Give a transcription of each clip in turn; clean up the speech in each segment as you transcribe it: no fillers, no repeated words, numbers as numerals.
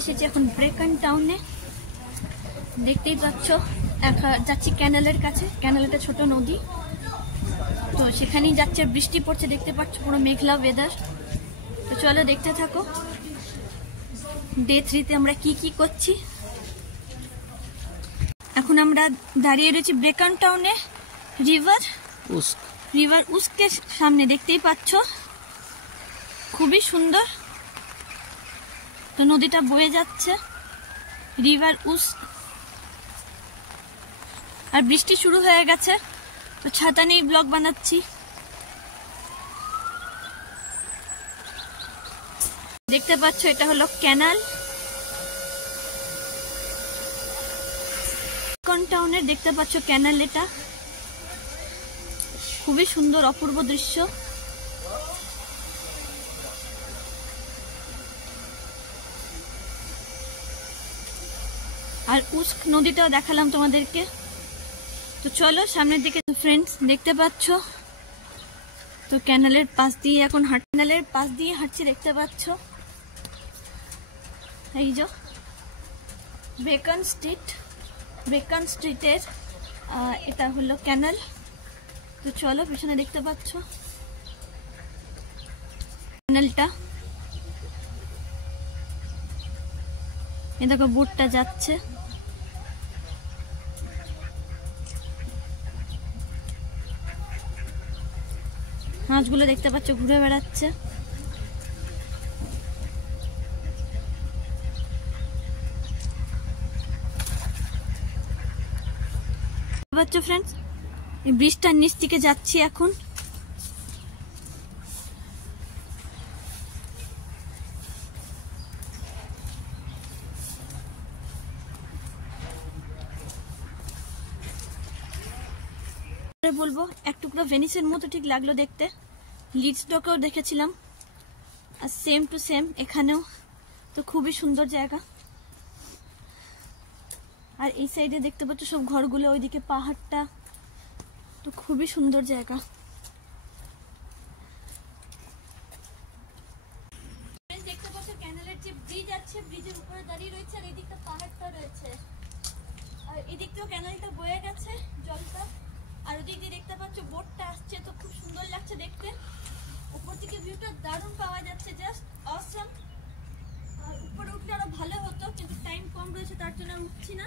এসেছি এখন ব্রেকন টাউনে। দেখতেই পাচ্ছ যাচ্ছি ক্যানেলের কাছে। ক্যানেল একটা ছোট নদী, তো সেখানেই যাচ্ছে। বৃষ্টি পড়ছে, দেখতে পাচ্ছ পুরো মেঘলা ওয়েদার। তো চলো দেখতে থাকো ডে 3 আমরা কি করছি। এখন আমরা দাঁড়িয়ে রয়েছি ব্রেকন টাউনে রিভার উস্কের সামনে। দেখতেই পাচ্ছ খুবই সুন্দর, তো নদীটা বয়ে যাচ্ছে রিভার উস্ক। আর বৃষ্টি শুরু হয়ে গেছে, তো ছাতা নিয়ে ব্লগ বানাচ্ছি। দেখতে পাচ্ছ এটা হলো ক্যানাল টাউনের। দেখতে পাচ্ছ ক্যানাল, এটা খুবই সুন্দর অপূর্ব দৃশ্য। আর উস্ক নদীটাও দেখালাম তোমাদেরকে। তো চলো সামনের দিকে। ফ্রেন্ডস দেখতে পাচ্ছ তো ক্যানালের পাশ দিয়ে এখন হাঁটছি। দেখতে পাচ্ছ এই যে বেকন স্ট্রিটের এটা হলো ক্যানাল। তো চলো পিছনে দেখতে পাচ্ছ ক্যানালটা। এ দেখো বোটটা যাচ্ছে। মাছগুলো দেখতে পাচ্ছ ঘুরে বেড়াচ্ছে। ফ্রেন্ডস এই ব্রিজটার নিচ থেকে যাচ্ছি এখন। বলবো এক টুকরো ভেনিসের মতো ঠিক লাগলো দেখতে। লিডসডকেও দেখেছিলাম, আর সেম টু সেম এখানেও। তো খুবই সুন্দর জায়গা। আর এই সাইডে দেখতে পাচ্ছ সব ঘরগুলো, ওইদিকে পাহাড়টা। তো খুবই সুন্দর জায়গা। দেখতে পাচ্ছ ক্যানেলের যে ব্রিজ আছে, ব্রিজের উপরে দাঁড়িয়ে রয়েছে। আর এদিকটা পাহাড়টা রয়েছে, আর এদিকটাও ক্যানেলটা বয়ে গেছে জলটা। আর ওদিক দিয়ে দেখতে পাচ্ছ বোটটা আসছে, তো খুব সুন্দর লাগছে দেখতে। উপর থেকে ভিউটা দারুণ পাওয়া যাচ্ছে, জাস্ট অসম। আর উপরে উঠলে আরো ভালো হতো, কিন্তু টাইম কম রয়েছে, তার জন্য উঠছি না।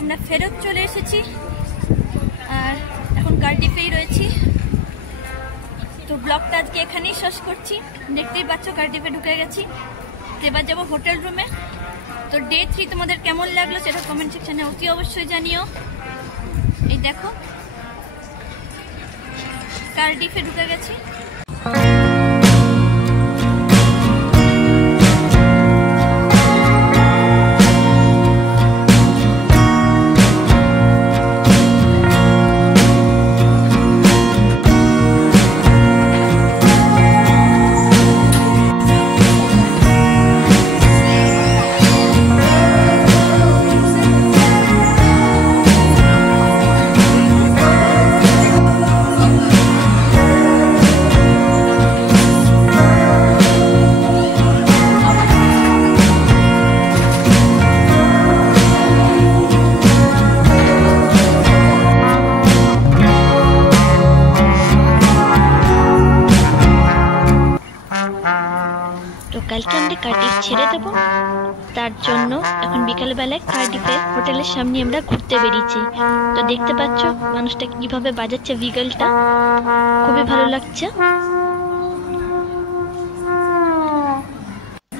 আমরা ফেরত চলে এসেছি, আর এখন কার্ডিফেই রয়েছি। তো ব্লগটা আজকে এখানেই শেষ করছি। দেখতেই পাচ্ছ কার্ডিফে ঢুকে গেছি। এবার যাবো হোটেল রুমে। তো ডে 3 তোমাদের কেমন লাগলো সেটা কমেন্ট সেকশনে অতি অবশ্যই জানিও। এই দেখো কার্ডিফে ঢুকে গেছি। তো কালকে আমরা কার্ডিফ ছেড়ে দেব, তার জন্য এখন বিকালবেলায় কার্ডিফের হোটেলের সামনে আমরা ঘুরতে বেরিয়েছি। তো দেখতে পাচ্ছ মানুষটা কিভাবে বাজাচ্ছে বিগলটা, খুবই ভালো লাগছে।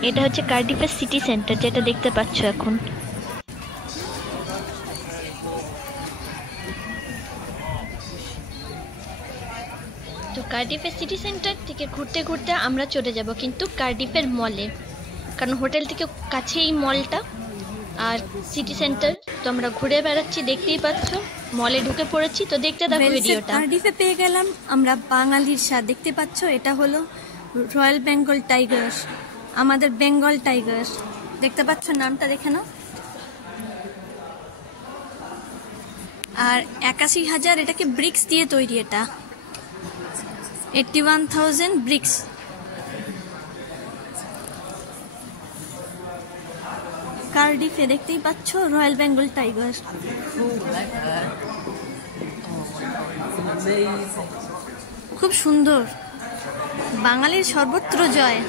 এটা হচ্ছে কার্ডিফের সিটি সেন্টার, যেটা দেখতে পাচ্ছ এখন। তো কার্ডিফের সিটি সেন্টার থেকে ঘুরতে ঘুরতে আমরা চলে যাব কিন্তু কার্ডিফের মলে, কারণ হোটেল থেকে কাছেই মলটা আর সিটি সেন্টার। তো আমরা ঘুরে বেড়াচ্ছি, দেখতেই পাচ্ছ মলে ঢুকে পড়েছি। তো দেখতে থাকো ভিডিওটা। কার্ডিফে পেয়ে গেলাম আমরা বাঙালির স্বাদ। দেখতে পাচ্ছ এটা হলো রয়্যাল বেঙ্গল টাইগার, আমাদের বেঙ্গল টাইগার। দেখতে পাচ্ছ নামটা দেখে নাও। আর ৮১,০০০ এটাকে ব্রিক্স দিয়ে তৈরি, এটা 81,000 ব্রিক্স। কার্ডিফে দেখতেই পাচ্ছ রয়্যাল বেঙ্গল টাইগার। খুব সুন্দর, বাঙালির সর্বত্র জয়।